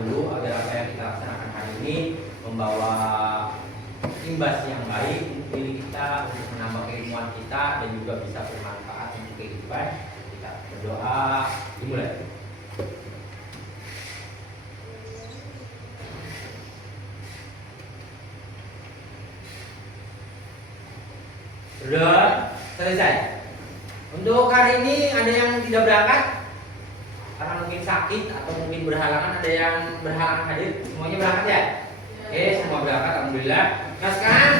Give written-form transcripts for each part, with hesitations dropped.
dulu agar apa yang kita laksanakan hari ini membawa imbas yang baik untuk diri kita, untuk menambah keilmuan kita, dan juga bisa bermanfaat untuk kehidupan kita. Berdoa dimulai. Sudah selesai. Untuk hari ini ada yang tidak berangkat karena mungkin sakit atau mungkin berhalangan, ada yang berhalangan hadir. Semuanya berangkat ya? Oke, semua berangkat, alhamdulillah. Nah, sekarang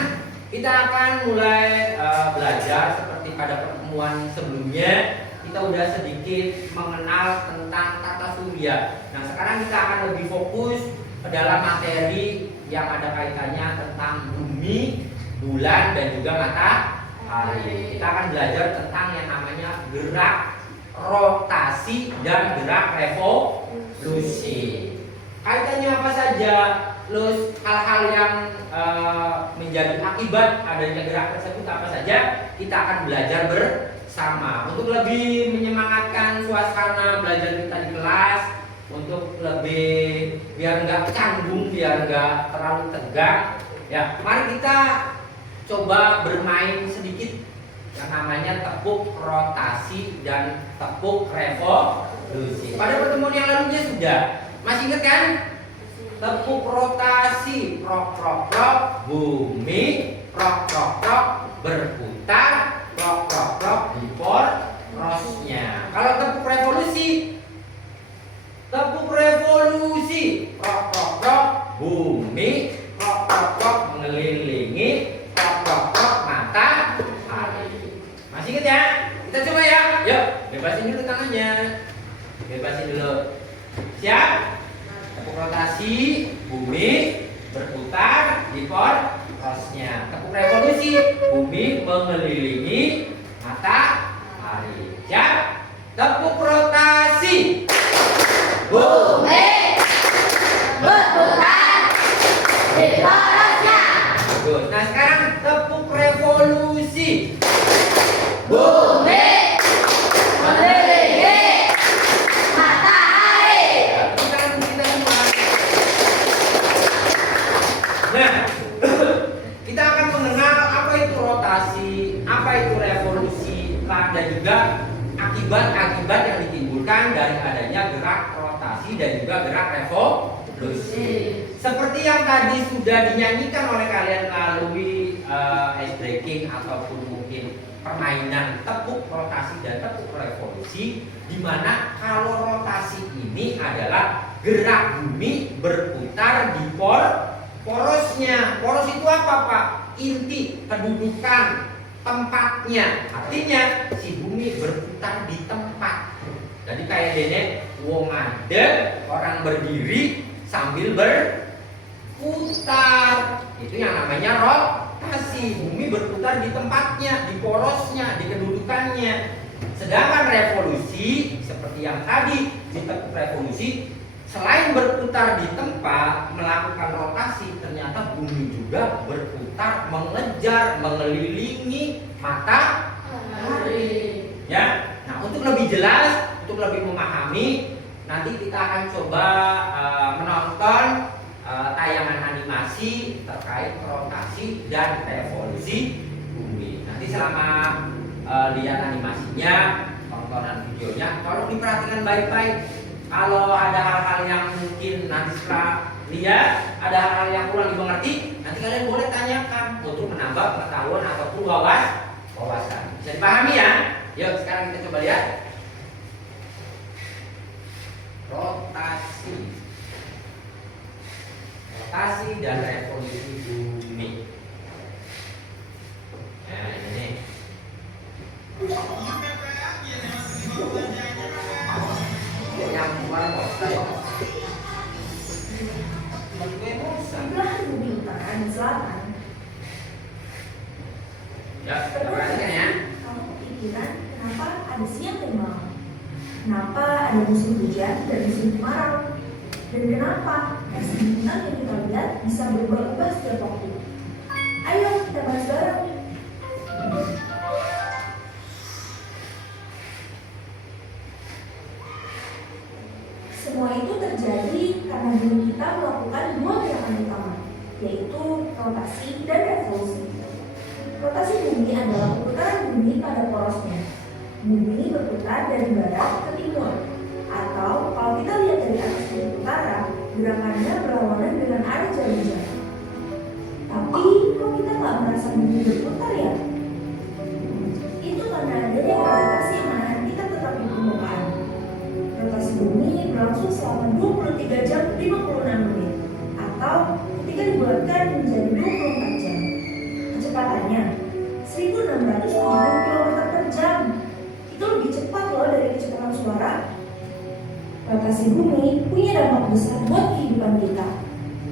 kita akan mulai belajar seperti pada pertemuan sebelumnya. Kita udah sedikit mengenal tentang tata surya. Nah, sekarang kita akan lebih fokus ke dalam materi yang ada kaitannya tentang bumi, bulan, dan juga matahari. Kita akan belajar tentang yang namanya gerak rotasi dan gerak revolusi. Kaitannya apa saja? Terus hal-hal yang menjadi akibat adanya gerak tersebut apa saja? Kita akan belajar bersama. Untuk lebih menyemangatkan suasana belajar kita di kelas, untuk lebih biar nggak canggung, biar nggak terlalu tegang, ya mari kita coba bermain sedikit yang namanya tepuk rotasi dan tepuk revolusi. Pada pertemuan yang lalunya sudah, masih ingat kan? Tepuk rotasi, prok prok prok, bumi, prok prok prok, berputar, prok prok prok, di porosnya. Kalau tepuk revolusi, prok prok prok, bumi, prok prok prok, mengelilingi, prok prok prok, matahari. Masih ingat ya? Kita coba ya. Yuk, bebasin dulu tangannya. Bebasin dulu. Siap? Tepuk rotasi, bumi berputar di porosnya. Tepuk revolusi, bumi mengelilingi matahari. Siap? Tepuk rotasi, bumi berputar di porosnya. Good. Nah, sekarang tepuk revolusi, bumi mengelilingi matahari. kita semua. Nah, kita akan mengenal apa itu rotasi, apa itu revolusi, dan juga akibat-akibat yang ditimbulkan dari adanya gerak rotasi dan juga gerak revolusi. Seperti yang tadi sudah dinyanyikan oleh kalian melalui ice breaking ataupun mungkin permainan tepuk rotasi dan tepuk revolusi, di mana kalau rotasi ini adalah gerak bumi berputar di porosnya. Poros itu apa, Pak? Inti, kedudukan, tempatnya. Artinya si bumi berputar di tempat. Jadi kayak dene wong ngadeg, orang berdiri sambil berputar. Itu yang namanya rotasi. Bumi berputar di tempatnya, di porosnya, di kedudukannya. Sedangkan revolusi seperti yang tadi di tepuk revolusi, selain berputar di tempat, melakukan rotasi, ternyata bumi juga berputar, mengejar, mengelilingi matahari. Ya. Nah, untuk lebih jelas, untuk lebih memahami, nanti kita akan coba menonton tayangan animasi terkait rotasi dan revolusi bumi. Nanti selama lihat animasinya, tontonan videonya, tolong diperhatikan baik-baik. Kalau ada hal-hal yang mungkin nanti setelah lihat ada hal-hal yang kurang dimengerti, nanti kalian boleh tanyakan untuk menambah pengetahuan ataupun wawasan. Bisa dipahami ya? Yuk, sekarang kita coba lihat rotasi dan revolusi bumi. Nah, ini yang kemarin Sebelah bumi utara dan selatan. ya, perhatikan ya. Kamu kepikiran kenapa ada siang dan malam? Kenapa ada musim hujan dan musim kemarau? Dan kenapa es bintang yang kita lihat bisa berubah-ubah setiap waktu? Ayo kita bahas bareng. Semua itu terjadi karena bumi rotasi, dan revolusi. Rotasi bumi adalah perputaran bumi pada porosnya. Bumi berputar dari barat ke timur. Atau kalau kita lihat dari atas ke utara, gerakannya berlawanan dengan arah jarum jam. Tapi kok kita nggak merasa bumi berputar ya? Itu karena adanya gravitasi yang menahan kita tetap di permukaan. Rotasi bumi berlangsung selama 23 jam 56 menit atau ketika dibulatkan menjadi 24 jam. Kecepatannya 1670 km per jam. Itu lebih cepat loh dari kecepatan suara. Rotasi bumi punya dampak besar buat kehidupan kita.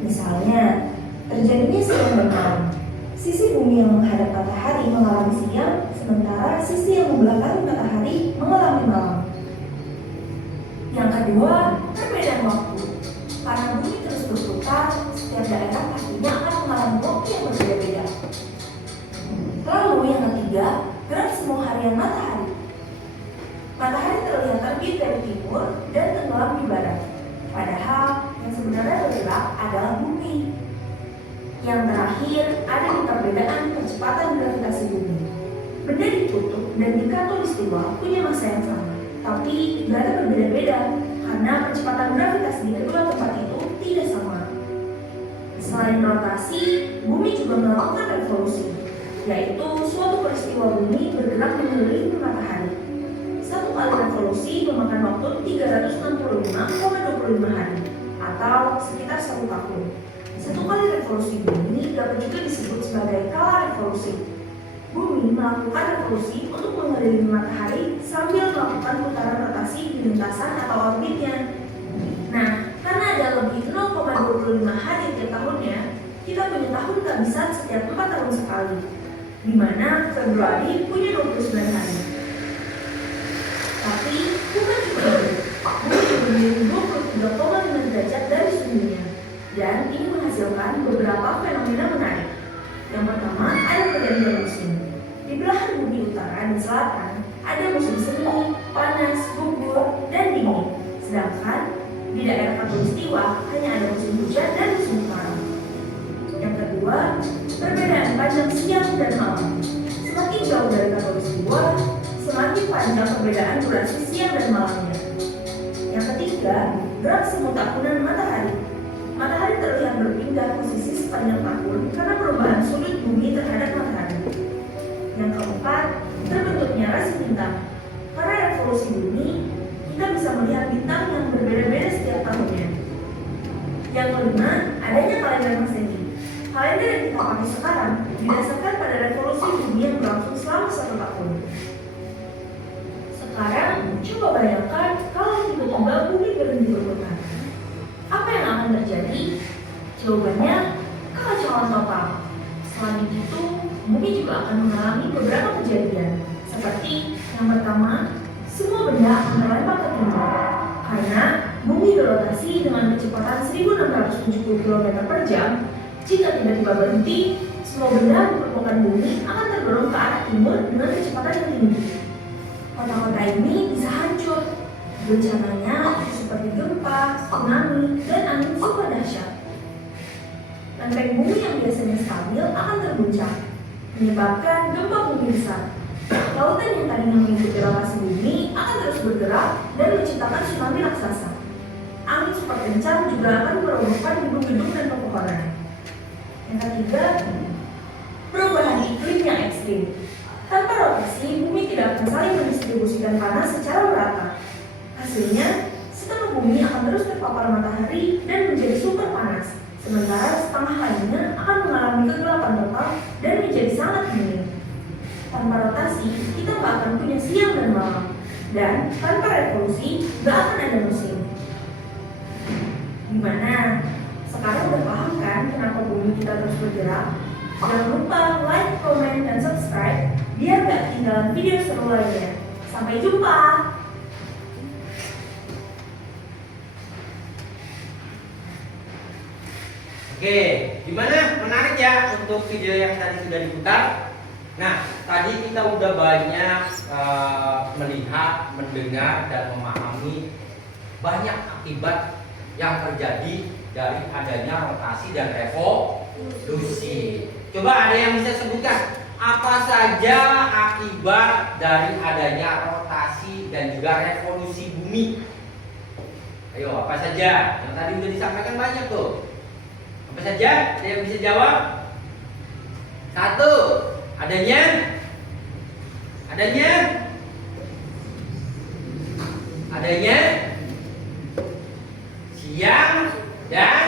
Misalnya, terjadinya siang dan malam. Sisi bumi yang menghadap matahari mengalami siang, sementara sisi yang membelakangi matahari mengalami malam. Yang kedua, perbedaan waktu. Karena bumi terus berputar, setiap daerah pastinya akan mengalami waktu yang berbeda-beda. Lalu yang ketiga, gerak semua harian matahari. Matahari terlihat terbit dari timur dan tenggelam di barat. Padahal yang sebenarnya bergerak adalah bumi. Yang terakhir, ada di perbedaan percepatan gravitasi bumi. Benda ditutup dan di khatulistiwa punya masa yang sama, tapi berada berbeda-beda karena percepatan gravitasi di kedua tempat itu tidak sama. Selain rotasi, bumi juga melakukan revolusi, yaitu suatu peristiwa bumi bergerak mengelilingi matahari. Satu kali revolusi memakan waktu 365,25 hari atau sekitar 1 tahun. Satu kali revolusi bumi dapat juga disebut sebagai kala revolusi. Bumi melakukan revolusi untuk mengelilingi matahari sambil melakukan putaran rotasi di lintasan atau orbitnya. Nah, karena ada lebih 0,25 hari tiap tahunnya, kita punya tahun kehabisan setiap 4 tahun sekali, di mana Februari punya 29 hari. Tapi bukan cuma itu, bumi berdiri 23,5 derajat dari suhunya, dan ini menghasilkan beberapa fenomena menarik. Yang pertama, ada pergantian musim. Di belahan bumi utara dan selatan, ada musim semi, panas, gugur, dan dingin. Sedangkan di daerah khatulistiwa hanya ada musim hujan dan musim kemarau. Yang kedua, perbedaan panjang siang dan malam. Semakin jauh dari khatulistiwa, semakin panjang perbedaan durasi siang dan malamnya. Yang ketiga, gerak semu tahunan matahari. Matahari terlihat berpindah posisi sepanjang tahun karena perubahan sudut bumi terhadap matahari. Yang keempat, terbentuknya rasi bintang. Karena revolusi bumi, kita bisa melihat bintang yang berbeda-beda setiap tahunnya. Yang kelima, adanya kalender Masehi. Kalender yang kita pakai sekarang didasarkan pada revolusi bumi yang berlangsung selama 1 tahun. Sekarang, coba bayangkan kalau tiba-tiba bumi berhenti berputar. Apa yang akan terjadi? Jawabannya, kekacauan total. Selain itu, bumi juga akan mengalami beberapa kejadian. Seperti yang pertama, semua benda akan terlempar ke timur. Karena bumi berotasi dengan kecepatan 1670 km per jam, jika tiba-tiba berhenti, semua benda di permukaan bumi akan terdorong ke arah timur dengan kecepatan yang tinggi. Kota-kota ini bisa hancur. Bencananya seperti gempa, tsunami, dan angin super dahsyat. Lempeng bumi yang biasanya stabil akan terguncang, menyebabkan gempa bumi besar. Lautan yang tadinya mengikuti rotasi bumi akan terus bergerak dan menciptakan tsunami raksasa. Angin super kencang juga akan merobohkan gedung-gedung dan pepohonan. Yang ketiga, perubahan iklim yang ekstrim. Tanpa rotasi, bumi tidak akan saling mendistribusikan panas secara merata. Hasilnya, setengah bumi akan terus terpapar matahari dan menjadi super panas, sementara setengah lainnya akan mengalami kegelapan total dan menjadi sangat dingin. Tanpa rotasi, kita nggak akan punya siang dan malam, dan tanpa revolusi, nggak akan ada musim. Gimana? Sekarang udah paham kan kenapa bumi kita terus bergerak? Jangan lupa like, comment, dan subscribe biar nggak ketinggalan video seru lainnya. Sampai jumpa! Oke, gimana? Menarik ya untuk video yang tadi sudah diputar. Nah, tadi kita udah banyak melihat, mendengar, dan memahami banyak akibat yang terjadi dari adanya rotasi dan revolusi. Coba ada yang bisa sebutkan apa saja akibat dari adanya rotasi dan juga revolusi bumi? Ayo, apa saja? Yang tadi udah disampaikan banyak tuh. Apa saja? Ada yang bisa jawab? Satu, adanya siang dan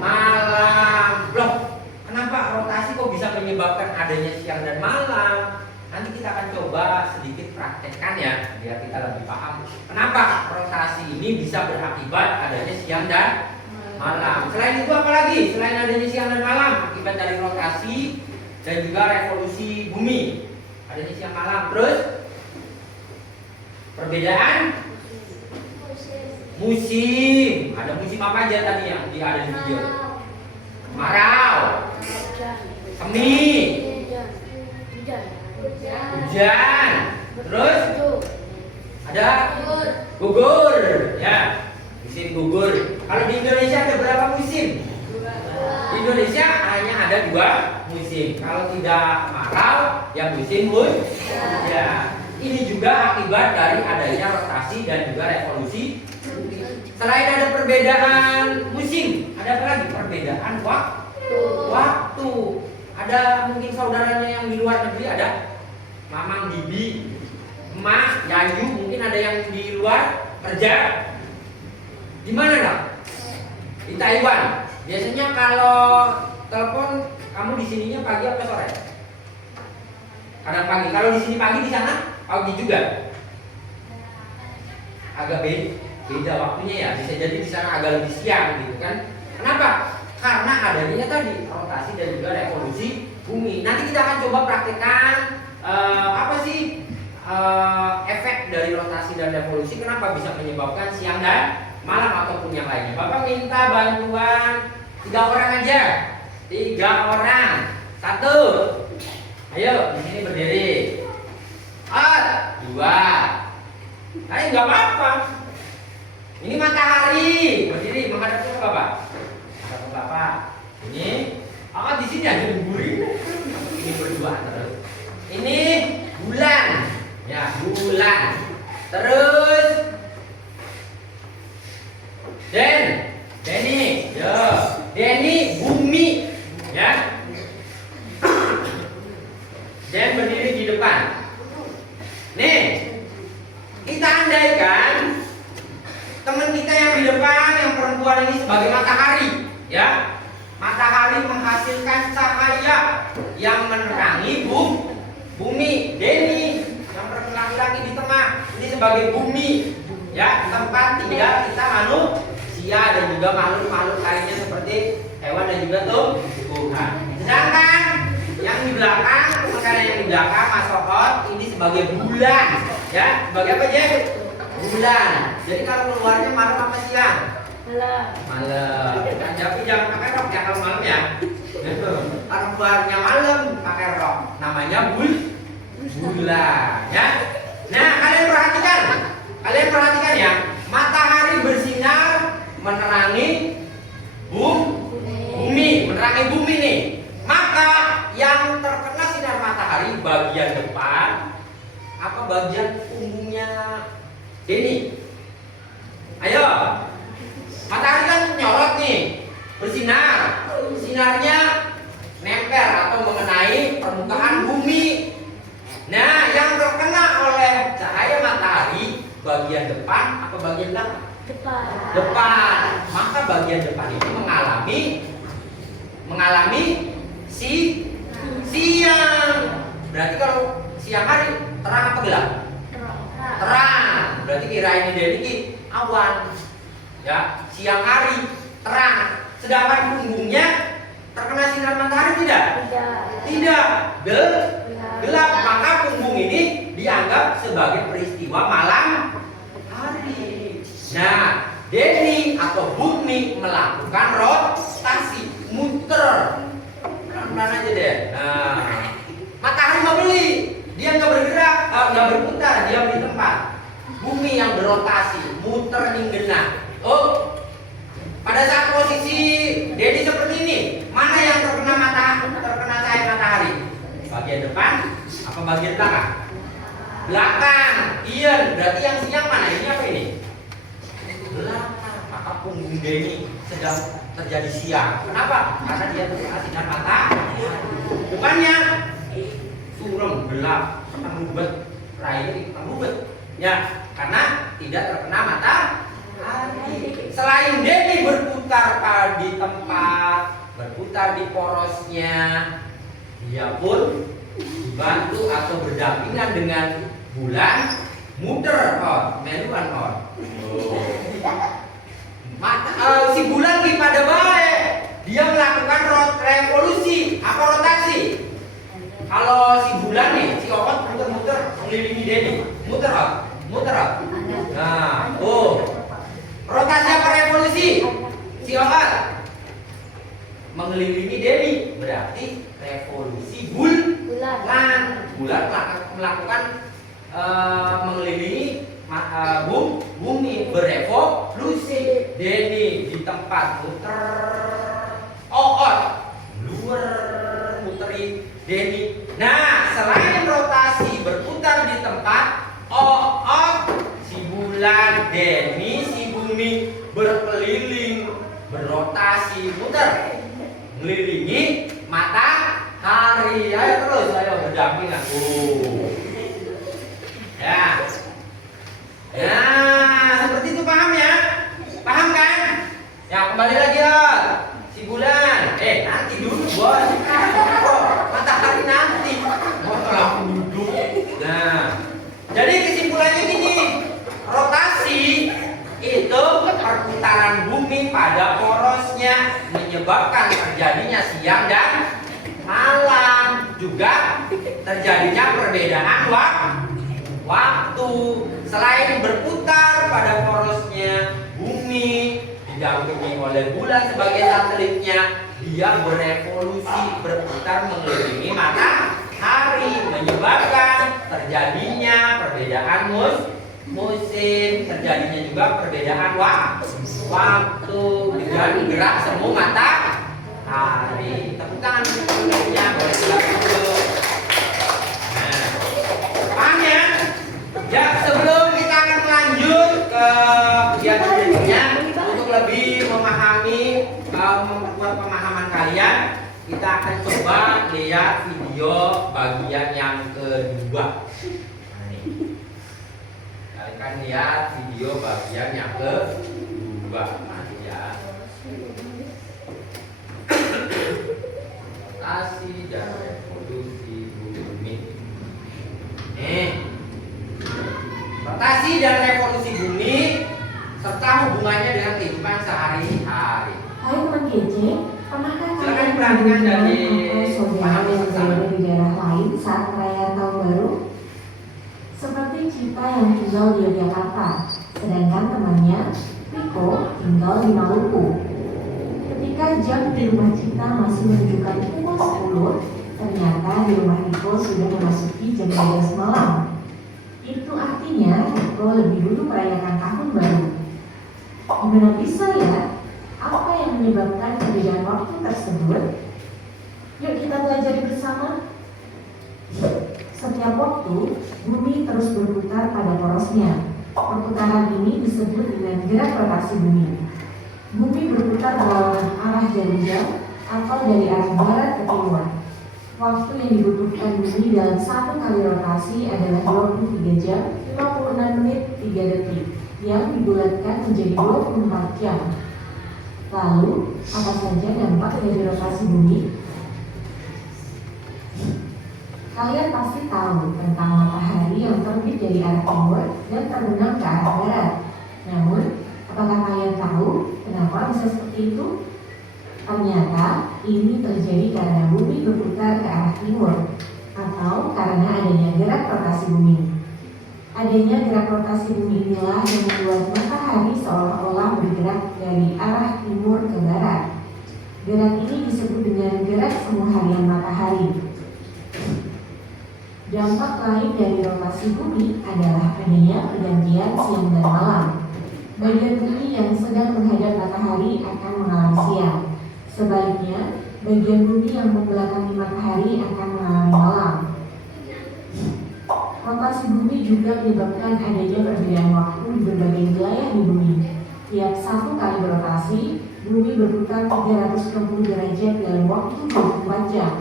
malam. Loh, kenapa rotasi kok bisa menyebabkan adanya siang dan malam? Nanti kita akan coba sedikit praktekkan ya, biar kita lebih paham kenapa rotasi ini bisa berakibat adanya siang dan malam. Selain itu apa lagi? Selain adanya siang dan malam, akibat dari rotasi dan juga revolusi bumi, adanya siang malam. Terus perbedaan musim. Ada musim apa aja tadi yang ada di video? Kemarau, semi, hujan, terus ada gugur, ya, musim gugur. Kalau di Indonesia ada berapa musim? Di Indonesia hanya ada 2 musim. Kalau tidak kemarau, ya musim hujan. Ini juga akibat dari adanya rotasi dan juga revolusi. Selain ada perbedaan musim, ada apa lagi? Perbedaan waktu. Ada mungkin saudaranya yang di luar negeri, ada mamang, bibi, emak, yayu, mungkin ada yang di luar kerja. Di mana dong? Di Taiwan. Biasanya kalau telepon, kamu di sininya pagi apa sore? Kadang pagi. Kalau di sini pagi, di sana pagi juga. Agak beda waktunya ya. Bisa jadi di sana agak lebih siang gitu kan? Kenapa? Karena adanya tadi rotasi dan juga revolusi bumi. Nanti kita akan coba praktekkan apa sih efek dari rotasi dan revolusi. Kenapa bisa menyebabkan siang dan malam ataupun yang lainnya. Bapak minta bantuan 3 orang aja. 3 orang. 1. Ayo, di sini berdiri. 2. Ayo, nggak apa-apa. Ini matahari. Berdiri menghadap ke Bapak. Menghadap ke Bapak. Ini. Di sini aja gugurin. Ini berdua terus. Ini bulan. Ya, bulan. Terus Denny, Denny bumi, ya. Dan berdiri di depan. Nih, kita andaikan teman kita yang di depan, yang perempuan ini sebagai matahari, ya. Matahari menghasilkan cahaya yang menerangi bumi. Denny yang laki-laki di tengah, ini sebagai bumi, ya, tempat tinggal kita manusia dan juga makhluk-makhluk lainnya seperti hewan dan juga tumbuhan. Sedangkan yang di belakang, makanan yang di belakang Mas Rohot ini sebagai bulan, ya, sebagai apa aja? Bulan. Jadi kalau keluarnya malam apa siang? Malam. Nah, tapi jangan pakai rok ya kalau malam ya. Kalau keluarnya malam pakai rok, namanya bulan, ya. Nah, kalian perhatikan ya. Matahari bersinar menerangi bumi, nih. Maka yang terkena sinar matahari bagian depan apa bagian punggungnya Denny? Ayo. Matahari kan nyorot nih, bersinar. Sinarnya nempel atau mengenai permukaan bumi. Nah, yang terkena oleh cahaya matahari bagian depan atau bagian belakang? Depan. Maka bagian depan ini mengalami siang. Berarti kalau siang hari terang apa gelap? Terang. Berarti kirain ini awan. Ya, siang hari terang. Sedangkan punggungnya terkena sinar matahari tidak? Tidak. Gelap. Maka punggung ini dianggap sebagai peristiwa malam hari. Nah, Denny atau bumi melakukan rotasi, muter. Pelan-pelan aja deh. Nah, matahari nggak beli, dia nggak bergerak, nggak berputar, diam di tempat. Bumi yang berotasi, muter ninggena. Pada saat posisi Dedi seperti ini, mana yang terkena cahaya matahari? Bagian depan apa bagian belakang? Belakang. Iya, berarti yang siang mana? Ini apa ini? Belakang. Maka punggung Dedi sedang terjadi siang. Kenapa? Karena dia terkena sinar matahari. Depannya suram, gelap, petang rubet, raih, petang rubet. Ya, karena tidak terkena matahari. Selain Dedi berputar di tempat, berputar di porosnya, dia pun dibantu atau berdampingan dengan bulan muter meluan si bulan di pada baik dia melakukan revolusi apa rotasi. Kalau si bulan nih si Okot muter-muter mengelilingi Dedi, muter. Nah, rotasi apa revolusi? Si Okot mengelilingi Dedi, berarti revolusi bulan melakukan mengelilingi bumi, berevolusi. Dedi di tempat muter, Okot luar muteri Dedi. Nah, selain rotasi berputar di tempat, si bulan, Dedi, si bumi berkeliling, berrotasi, muter, mengelilingi matahari. Ayo terus, ayo berdampingan. Ya. Nah, seperti itu paham ya? Paham kan? Ya, kembali lagi ya. Si bulan. Nanti dulu, Bos. Matahari nanti. Bos langsung duduk. Nah, jadi kesimpulannya gini. Rotasi itu perputaran bumi pada porosnya menyebabkan terjadinya siang dan malam, juga terjadinya perbedaan waktu. Selain berputar pada porosnya bumi didampingi oleh bulan sebagai satelitnya, dia berevolusi berputar mengelilingi matahari, menyebabkan terjadinya perbedaan musim, terjadinya juga perbedaan waktu dengan gerak semu matahari. Tepuk tangan untuknya, boleh silakan dulu. Nah, paham ya? Ya, sebelum kita akan melanjut ke kegiatan berikutnya, untuk lebih memahami, memperkuat pemahaman kalian, kita akan coba lihat video bagian yang kedua. Akan lihat video bagian yang kedua nanti ya. Rotasi dan revolusi bumi. Rotasi dan revolusi bumi serta hubungannya dengan kehidupan sehari-hari. Hai teman kece, pernahkah Silakan kalian perhatikan dari saudara yang berada di daerah lain saat perayaan tahun baru? Seperti Cita yang tinggal di Yogyakarta, sedangkan temannya Riko tinggal di Maluku. Ketika jam di rumah Cita masih menunjukkan pukul 10, ternyata di rumah Riko sudah memasuki jam 12 malam. Itu artinya Riko lebih dulu merayakan tahun baru. Gimana bisa ya? Apa yang menyebabkan perbedaan waktu tersebut? Yuk kita pelajari bersama. Setiap waktu, bumi terus berputar pada porosnya. Perputaran ini disebut dengan gerak rotasi bumi. Bumi berputar berlawanan arah jarum jam atau dari arah barat ke timur. Waktu yang dibutuhkan bumi dalam satu kali rotasi adalah 23 jam, 56 menit, 3 detik, yang dibulatkan menjadi 24 jam. Lalu, apa saja dampak dari rotasi bumi? Kalian pasti tahu tentang matahari yang terbit dari arah timur dan terbenam ke arah barat. Namun, apakah kalian tahu kenapa bisa seperti itu? Ternyata ini terjadi karena bumi berputar ke arah timur atau karena adanya gerak rotasi bumi. Adanya gerak rotasi bumi inilah yang membuat matahari seolah-olah bergerak dari arah timur ke barat. Gerak ini disebut dengan gerak semu harian matahari. Dampak lain dari rotasi bumi adalah adanya pergantian siang dan malam. Bagian bumi yang sedang menghadap matahari akan manusia. Sebaliknya, bagian bumi yang membelakangi matahari akan mengalami malam. Rotasi bumi juga menyebabkan adanya perbedaan waktu di berbagai wilayah di bumi. Tiap satu kali berotasi, bumi berputar 360 derajat dalam waktu 24 jam.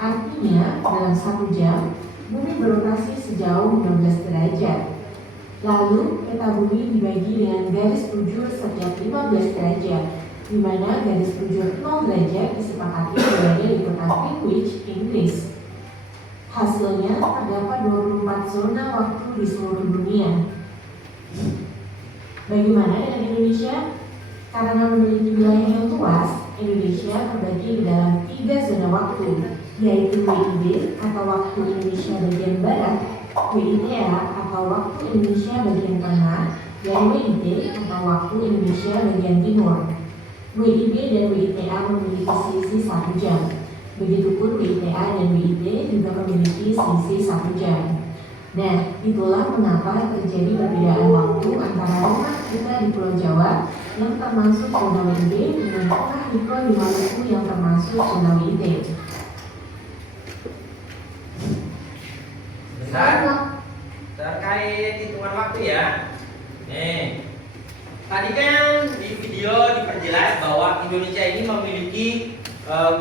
Artinya, dalam 1 jam, bumi berotasi sejauh 15 derajat. Lalu, peta bumi dibagi dengan garis bujur setiap 15 derajat, di mana garis bujur 0 derajat disepakati berada di kota Greenwich, Inggris. Hasilnya, terdapat 24 zona waktu di seluruh dunia. Bagaimana dengan Indonesia? Karena memiliki wilayah yang luas, Indonesia terbagi ke dalam 3 zona waktu, yaitu WIB atau Waktu Indonesia bagian Barat, WITA atau Waktu Indonesia bagian Tengah, dan WIT atau Waktu Indonesia bagian Timur. WIB dan WITA memiliki selisih 1 jam. Begitupun WITA dan WIT juga memiliki selisih 1 jam. Nah, itulah mengapa terjadi perbedaan waktu antara rumah kita di Pulau Jawa yang termasuk zona WIB dengan rumah Riko di Maluku yang termasuk zona WIT. Bentar, terkait hitungan waktu ya. Nih, tadi kan di video diperjelas bahwa Indonesia ini memiliki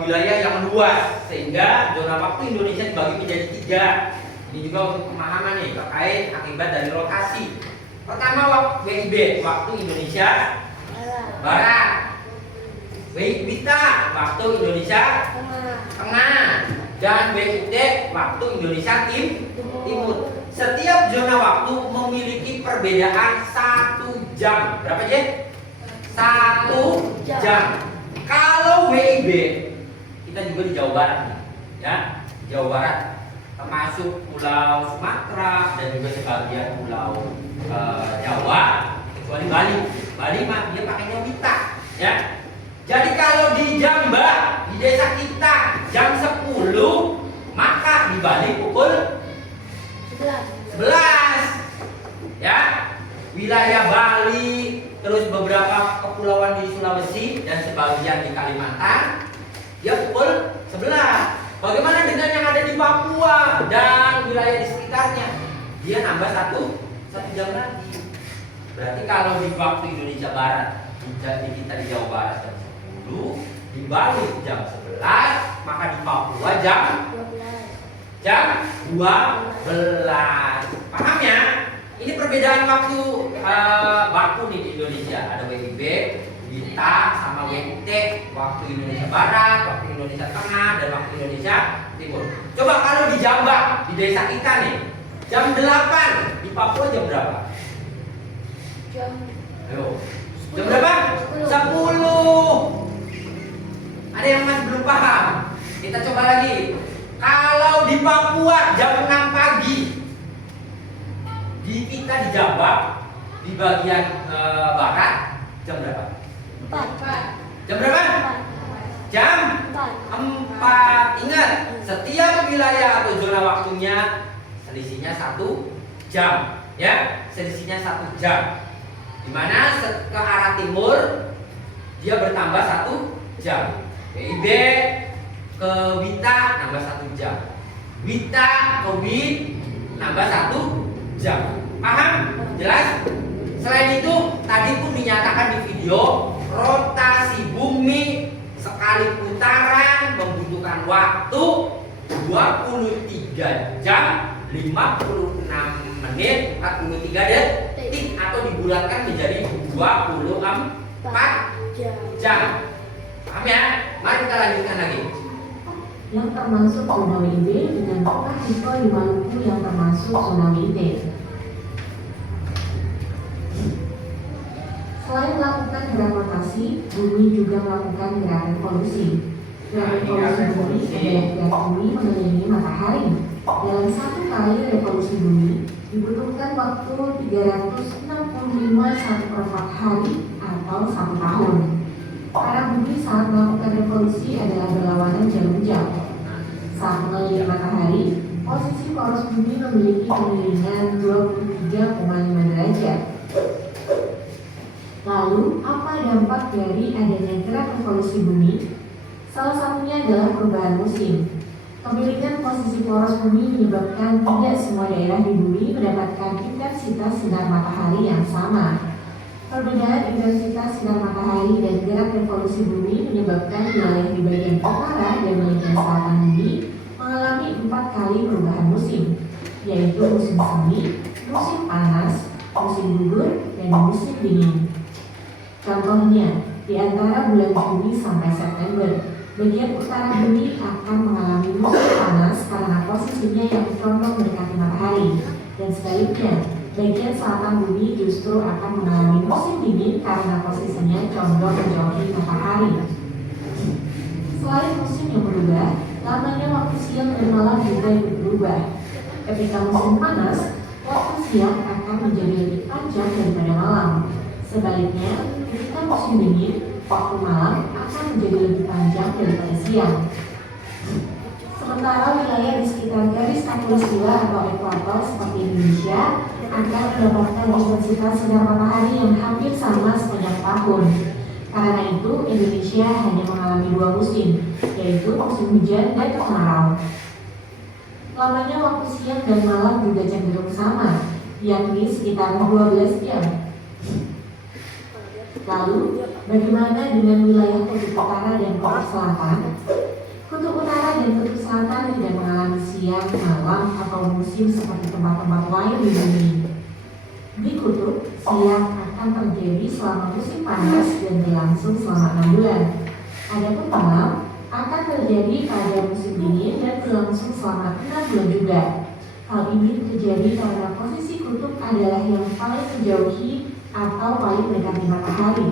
wilayah yang luas, sehingga zona waktu Indonesia dibagi menjadi 3. Ini juga untuk pemahaman nih terkait akibat dari rotasi. Pertama, WIB, Waktu Indonesia Barat. WITA, Waktu Indonesia Tengah. Dan WIT, Waktu Indonesia Timur. Setiap zona waktu memiliki perbedaan 1 jam. Berapa aja? 1 jam. Kalau WIB, kita juga di Jawa Barat nih, ya, Jawa Barat, termasuk Pulau Sumatera dan juga sebagian Pulau Jawa, kecuali Bali. Bali mah dia pakainya WITA, ya. Jadi kalau di Jamba, di desa kita jam 10, maka di Bali pukul 11. Ya. Wilayah Bali, terus beberapa kepulauan di Sulawesi dan sebagian di Kalimantan, dia pukul 11. Bagaimana dengan yang ada di Papua dan wilayah di sekitarnya? Dia nambah satu jam lagi. Berarti kalau di waktu Indonesia Barat, di kita di Jawa Barat jam 10, di Bali jam 11, maka di Papua jam 12. Paham ya? Ini perbedaan waktu baku nih di Indonesia. Ada WIB, WITA, sama WIT, Waktu Indonesia Barat, Waktu Indonesia Tengah, dan Waktu Indonesia Timur. Coba kalau di Jamba, di desa kita nih, jam 8, di Papua jam berapa? Ayo. Jam berapa? 10. Ada yang masih belum paham? Kita coba lagi. Kalau di Papua jam 6 pagi, di kita di Jawa, di bagian barat jam berapa? 4. Jam berapa? Jam 4. Ingat, setiap wilayah atau zona waktunya selisihnya 1 jam, ya, selisihnya 1 jam. Dimana ke arah timur dia bertambah 1 jam. WIB ke WITA nambah 1 jam. WITA ke WIT nambah 1 jam. Paham? Jelas? Selain itu, tadi pun dinyatakan di video, rotasi bumi sekali putaran membutuhkan waktu 23 jam 56 menit 43 detik atau dibulatkan menjadi 24 jam. Paham ya? Mari kita lanjutkan lagi. Yang termasuk zona WIB dengan rumah Riko di Maluku yang termasuk zona WIT. Selain melakukan gerakan rotasi, bumi juga melakukan gerakan revolusi. Gerakan revolusi bumi adalah gerak bumi mengelilingi matahari. Dalam 1 kali revolusi bumi dibutuhkan waktu 365 1/4 hari atau 1 tahun. Arah bumi saat melakukan revolusi adalah berlawanan jam-jam. Saat mengelilingi matahari, posisi poros bumi memiliki kemiringan 23,5 derajat. Lalu, apa dampak dari adanya gerak revolusi bumi, salah satunya adalah perubahan musim. Kemiringan posisi poros bumi menyebabkan tidak semua daerah di bumi mendapatkan intensitas sinar matahari yang sama. Perbedaan intensitas sinar matahari dan gerak revolusi bumi menyebabkan wilayah di bagian utara dan bagian selatan bumi mengalami 4 kali perubahan musim, yaitu musim semi, musim panas, musim gugur, dan musim dingin. Contohnya, di antara bulan Juni sampai September, bagian utara bumi akan mengalami musim panas karena posisinya yang condong mendekati matahari, dan sebaliknya, bagian selatan bumi justru akan mengalami musim dingin karena posisinya condong menjauhi matahari. Selain musim yang berubah, lamanya waktu siang dan malam juga ikut berubah. Ketika musim panas, waktu siang akan menjadi lebih panjang daripada malam. Sebaliknya, ketika musim dingin, waktu malam akan menjadi lebih panjang daripada siang. Sementara wilayah di sekitar garis khatulistiwa atau ekuator seperti Indonesia akan mendapatkan intensitas sinar matahari yang hampir sama sepanjang tahun. Karena itu, Indonesia hanya mengalami 2 musim, yaitu musim hujan dan kemarau. Lamanya waktu siang dan malam juga cenderung sama, yakni sekitar 12 jam. Lalu, bagaimana dengan wilayah kutub utara dan kutub selatan? Kutub utara dan kutub selatan tidak mengalami siang, malam, atau musim seperti tempat-tempat lain di bumi. Di kutub, siang akan terjadi selama musim panas dan berlangsung selama 6 bulan. Adapun malam akan terjadi pada musim dingin dan berlangsung selama 6 bulan juga. Hal ini terjadi karena posisi kutub adalah yang paling menjauhi atau paling mendekati matahari.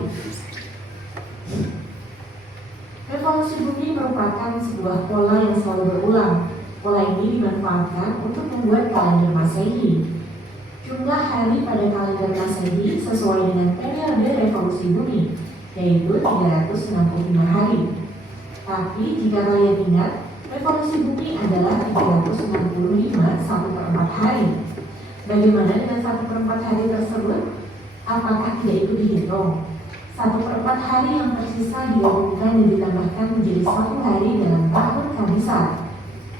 Revolusi bumi merupakan sebuah pola yang selalu berulang. Pola ini dimanfaatkan untuk membuat kalender Masehi. Jumlah hari pada kalender Masehi sesuai dengan periode revolusi bumi, yaitu 365 hari. Tapi jika kalian ingat, revolusi bumi adalah 365 1/4 hari. Bagaimana dengan 1/4 hari tersebut? Apakah tidak itu dihitung? 1/4 hari yang tersisa digabungkan dan ditambahkan menjadi 1 hari dalam tahun kabisat.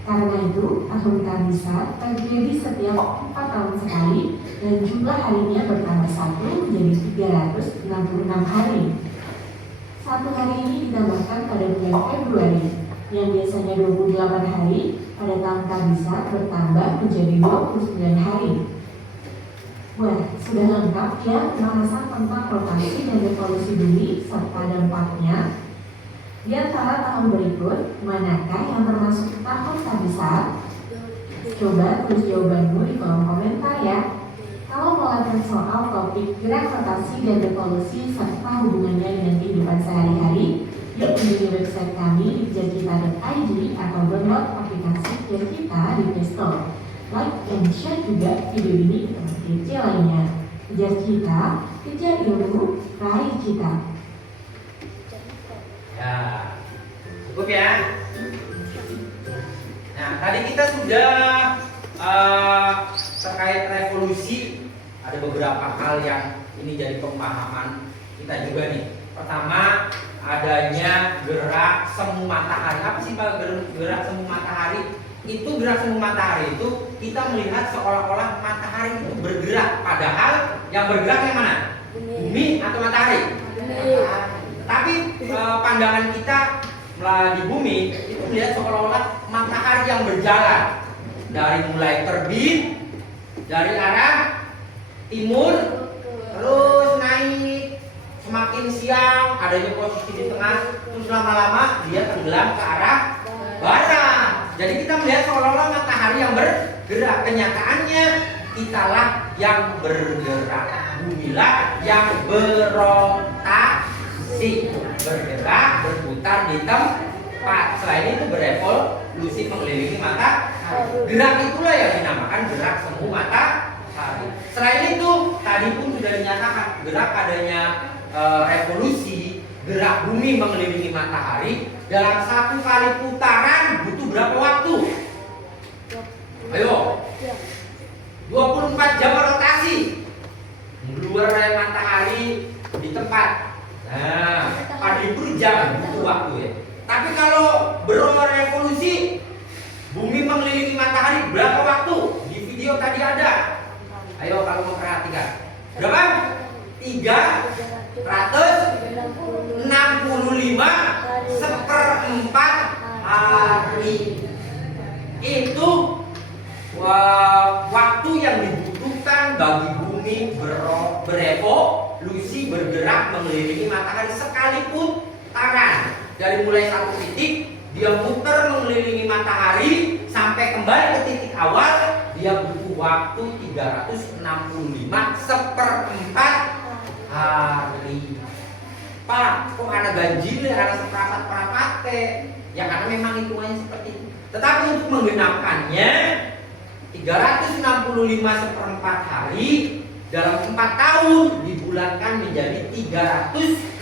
Karena itu, tahun kabisat terjadi setiap 4 tahun sekali dan jumlah harinya bertambah 1 menjadi 366 hari. 1 hari ini ditambahkan pada bulan Februari, yang biasanya 28 hari, pada tahun kabisat bertambah menjadi 29 hari. Wah, sudah lengkap ya pembahasan tentang rotasi dan revolusi bumi serta dampaknya. Di antara tahun berikut, manakah yang termasuk tahun kabisat? Coba tulis jawabanmu di kolom komentar ya. Kalau mau latihan soal topik gerak rotasi dan revolusi serta hubungannya dengan kehidupan sehari-hari, yuk kunjungi website kami di kejarkita.id atau download aplikasi Kejarkita di Play Store. Like dan share juga video ini ke teman kecil lainnya. Kejar kita, kejar ilmu, raih cita. Ya, cukup ya. Nah, tadi kita sudah terkait revolusi, ada beberapa hal yang ini jadi pemahaman kita juga nih. Pertama, adanya gerak semu matahari. Apa sih Pak gerak semu matahari? Itu gerak semu matahari itu kita melihat seolah-olah matahari itu bergerak, padahal yang bergerak yang mana? Bumi atau matahari? Tapi pandangan kita di bumi itu melihat seolah-olah matahari yang berjalan dari mulai terbit dari arah timur terus naik, semakin siang adanya posisi di tengah, terus lama-lama dia tenggelam ke arah barat. Jadi kita melihat seolah-olah matahari yang bergerak. Kenyataannya kitalah yang bergerak, bumilah yang berotasi, bergerak, berputar di tempat. Selain itu berevolusi mengelilingi matahari. Gerak itulah yang dinamakan gerak semu matahari. Selain itu tadi pun sudah dinyatakan gerak adanya revolusi, gerak bumi mengelilingi matahari dalam 1 kali putaran butuh berapa waktu? Ayo, 24 jam rotasi. Keluar dari matahari di tempat. Nah, pada libur jam butuh waktu ya. Tapi kalau berevolusi, bumi mengelilingi matahari berapa waktu? Di video tadi ada. Ayo kalau mau perhatikan. Berapa? 365 seperempat hari. Itu waktu yang dibutuhkan bagi bumi berevolusi bergerak mengelilingi matahari sekali putaran. Dari mulai satu titik dia muter mengelilingi matahari sampai kembali ke titik awal, dia butuh waktu 365 seperempat hari. Pak, kok ada ganjil ya, ada seperempat ya karena memang hitungannya seperti itu. Tetapi untuk menggenapkannya 365 seperempat hari dalam 4 tahun dibulatkan menjadi 366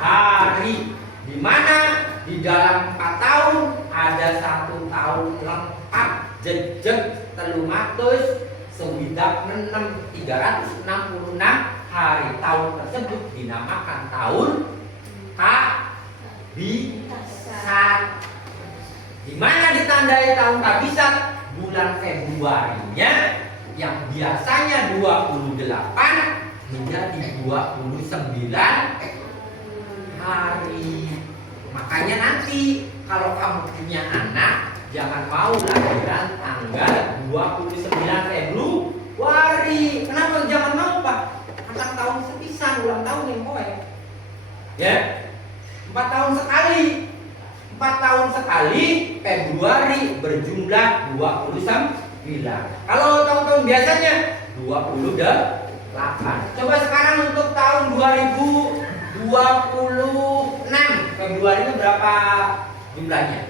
hari, di mana di dalam 4 tahun ada 1 tahun lengkap jejak 366 hari. Tahun tersebut dinamakan tahun Kabisat. Di mana ditandai tahun Kabisat? Bulan Februarinya yang biasanya 28 menjadi 29 hari. Makanya nanti kalau kamu punya anak, jangan mau lahiran tanggal 29 Februari. Kenapa jangan mau, Pak? Anak tahun sepisan, ulang tahun yang kowe. Ya. 4 tahun sekali. 4 tahun sekali Februari berjumlah 29. Kalau tahun-tahun biasanya 28. Coba sekarang untuk tahun 2026 Februarinya berapa jumlahnya?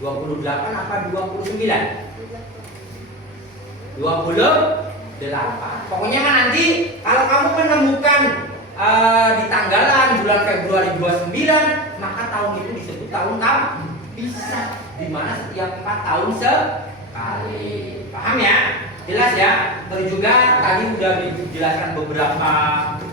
28 apa 29? 28. Pokoknya kan nanti kalau kamu menemukan di tanggalan bulan Februari 29, maka tahun itu disebut tahun Kabisat, di mana setiap 4 tahun sekali. Paham ya? Jelas ya? Terus juga tadi sudah dijelaskan beberapa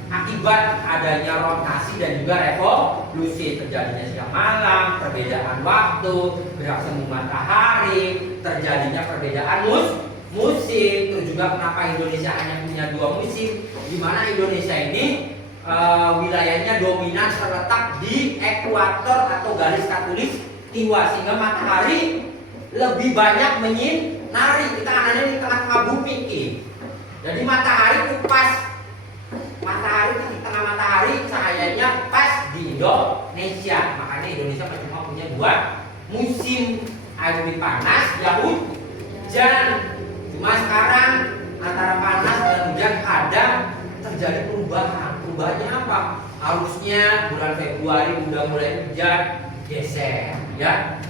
akibat adanya rotasi dan juga revolusi, terjadinya siang malam, perbedaan waktu, gerak semu matahari, terjadinya perbedaan musim. Terus juga kenapa Indonesia hanya punya 2 musim, di mana Indonesia ini wilayahnya dominan terletak di ekuator atau garis khatulistiwa, sehingga matahari lebih banyak menyinari. Kita adanya di tengah-tengah bumi ini. Jadi matahari kupas, matahari di tengah matahari cahayanya pas di Indonesia. Makanya Indonesia cuma punya 2 musim, air panas, ya hujan. Cuma sekarang antara panas dan hujan kadang terjadi perubahan. Perubahannya apa? Harusnya bulan Februari udah mulai hujan, geser ya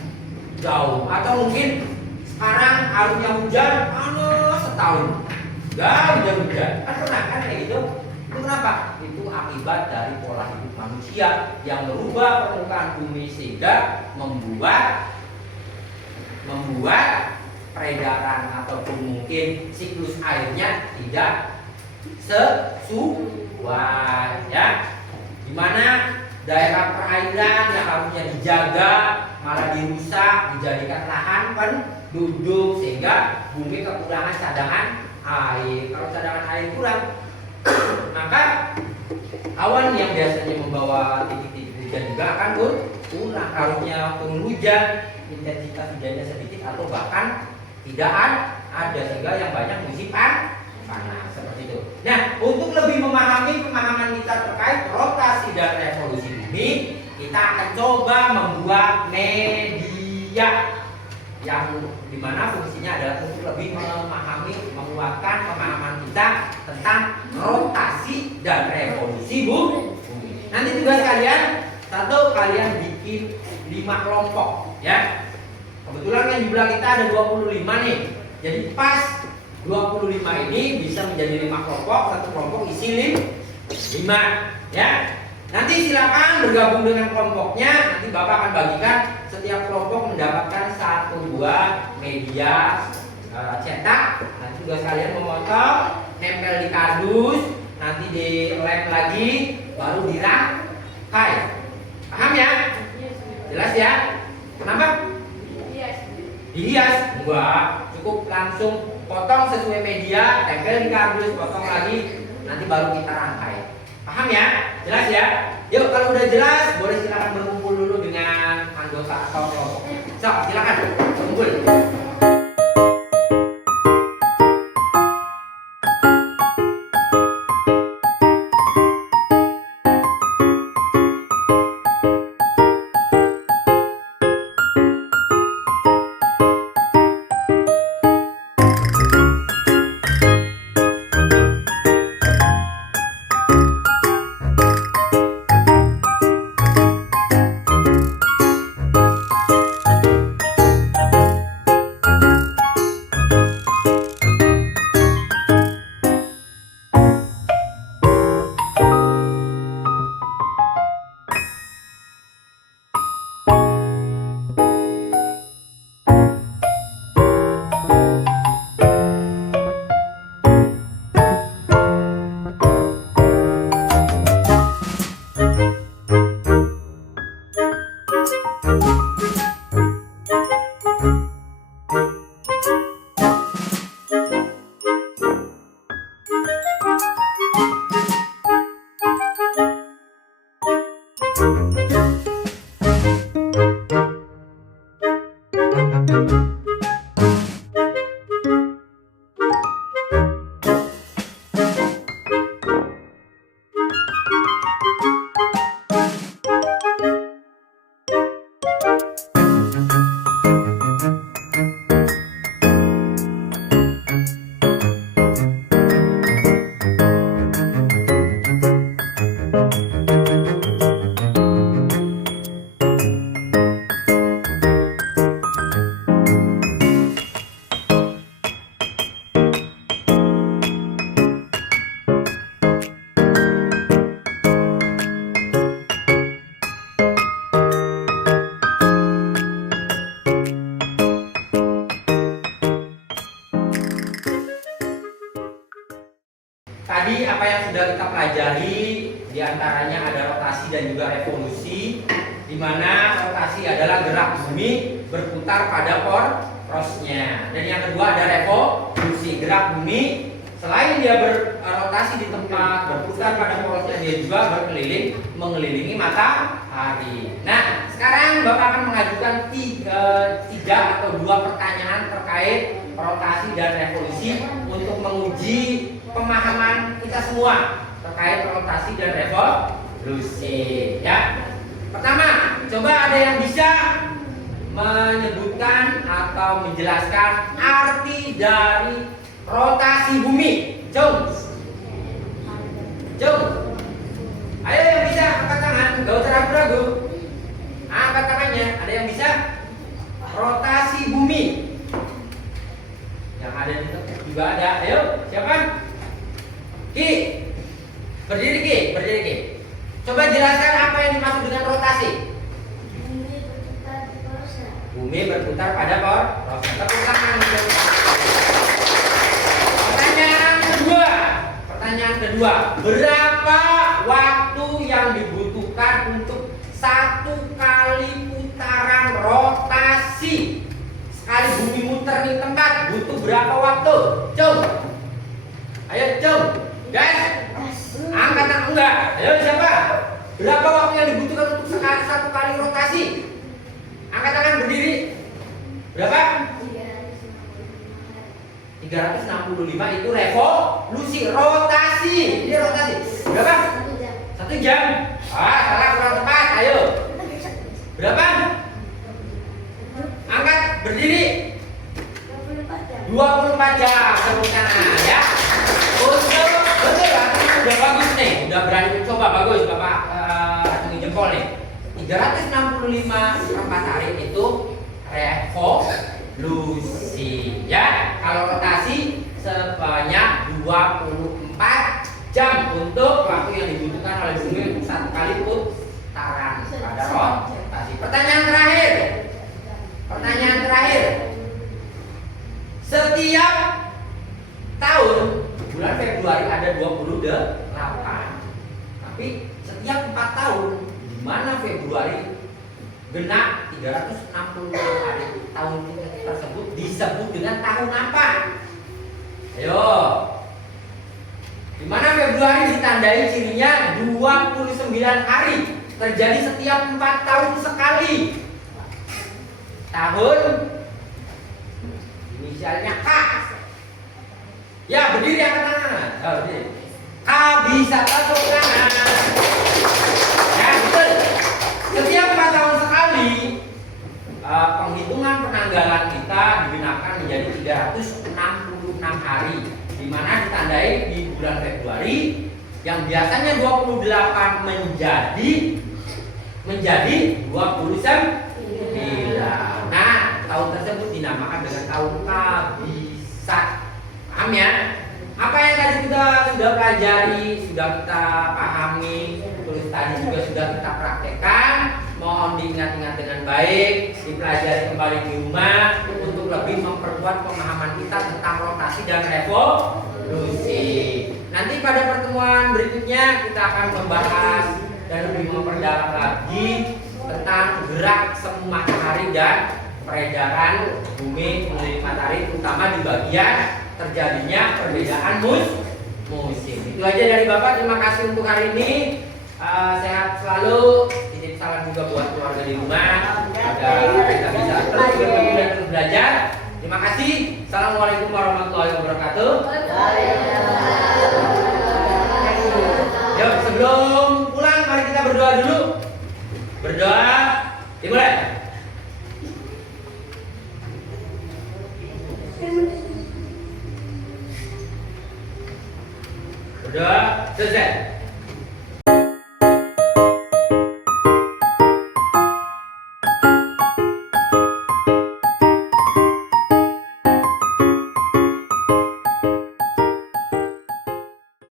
jauh. Atau mungkin sekarang harusnya hujan, setahun gak hujan. Kan pernah kan kayak gitu? Itu kenapa? Itu akibat dari pola hidup manusia yang merubah permukaan bumi sehingga membuat peredaran ataupun mungkin siklus airnya tidak sesuai ya. Dimana daerah perairan yang harusnya dijaga malah dirusak, dijadikan lahan penduduk sehingga bumi kekurangan cadangan air. Kalau cadangan air kurang, maka awan yang biasanya membawa titik-titik hujan juga akan kurang. Harusnya turun hujan, intensitas hujannya sedikit atau bahkan tidak ada, sehingga yang banyak musim panas seperti itu. Nah, untuk lebih memahami pemahaman kita terkait rotasi dan revolusi bumi, kita akan coba membuat media yang dimana fungsinya adalah untuk lebih memahami, menguatkan pemahaman kita tentang rotasi dan revolusi bumi. Nanti tugas kalian, kalian bikin 5 kelompok ya. Kebetulan kan jumlah kita ada 25 nih. Jadi pas 25 ini bisa menjadi 5 kelompok, satu kelompok isi 5 ya. Nanti silakan bergabung dengan kelompoknya. Nanti Bapak akan bagikan setiap kelompok mendapatkan 1 buah media cetak. Nanti tugas kalian memotong, nempel di kardus, nanti di lem lagi, baru dirangkai. Paham ya? Jelas ya? Kenapa? Dihias? Enggak, cukup langsung potong sesuai media, tempel di kardus, potong lagi, nanti baru kita rangkai. Paham ya? Jelas ya? Yuk, kalau udah jelas, boleh silakan berkumpul dulu dengan anggota atau kelompoknya. So, silakan berkumpul. Tadi apa yang sudah kita pelajari, diantaranya ada rotasi dan juga revolusi, di mana rotasi adalah gerak bumi berputar pada porosnya. Dan yang kedua ada revolusi, gerak bumi selain dia berrotasi di tempat berputar pada porosnya, dia juga berkeliling mengelilingi matahari. Nah, sekarang Bapak akan mengajukan tiga atau dua pertanyaan terkait rotasi dan revolusi untuk menguji pemahaman kita semua terkait rotasi dan revolusi ya. Pertama, coba ada yang bisa menyebutkan atau menjelaskan arti dari rotasi bumi. Cung. Ayo yang bisa angkat tangan, gak usah ragu-ragu. Angkat tangannya, ada yang bisa? Rotasi bumi. Yang ada di tempat juga ada. Ayo, siapa? Ki. Berdiri Ki. Coba jelaskan apa yang dimaksud dengan rotasi. Bumi berputar pada porosnya. Tepuk tangan. Pertanyaan kedua, berapa waktu yang dibutuhkan untuk satu kali putaran rotasi? Sekali bumi muter di tempat butuh berapa waktu? Cung. Ayo Cung. Guys. Angkat tangan enggak? Ayo siapa? Berapa waktu yang dibutuhkan untuk satu kali rotasi? Angkat tangan berdiri. Berapa? 365 itu revolusi, rotasi. Ini rotasi. Berapa? 1 jam. Salah, kurang tepat. Ayo. Berapa? Angkat berdiri. 24 jam. Tepuk tangan ya. Untuk betul ya, udah bagus nih. Udah berani coba, bagus Bapak acungi jempol nih. 365 per hari itu revolusi ya. Kalau rotasi sebanyak 24 jam untuk waktu yang dibutuhkan oleh bumi untuk satu kali putaran pada rotasi. Pertanyaan terakhir. Setiap tahun bulan Februari ada 28. Tapi Februari genap 366 hari. Tahun tersebut disebut dengan tahun apa? Ayo. Di mana Februari ditandai cirinya 29 hari, terjadi setiap 4 tahun sekali. Tahun inisialnya K. Ya, berdiri angkat tangan. Oh, berdiri. K bisa tepuk tangan. Ya, betul. Setiap 4 tahun sekali penghitungan penanggalan kita digunakan menjadi 366 hari, di mana ditandai di bulan Februari yang biasanya 28 menjadi 29. Nah, tahun tersebut dinamakan dengan tahun kabisat. Paham ya? Apa yang tadi kita sudah pelajari, sudah kita pahami, terus tadi juga sudah kita praktekkan. Mohon diingat-ingat dengan baik, dipelajari kembali di rumah untuk lebih memperkuat pemahaman kita tentang rotasi dan revolusi. Nanti pada pertemuan berikutnya kita akan membahas dan lebih memperdalam lagi tentang gerak semu matahari dan peredaran bumi mengelilingi matahari, terutama di bagian terjadinya perbedaan musim. Itu aja dari Bapak. Terima kasih untuk hari ini. Sehat selalu. Titip salam juga buat keluarga di rumah agar kita bisa terus berbagi dan terus belajar. Terima kasih. Assalamualaikum warahmatullahi wabarakatuh. Yuk, sebelum pulang mari kita berdoa dulu. Berdoa dimulai. Berdoa selesai.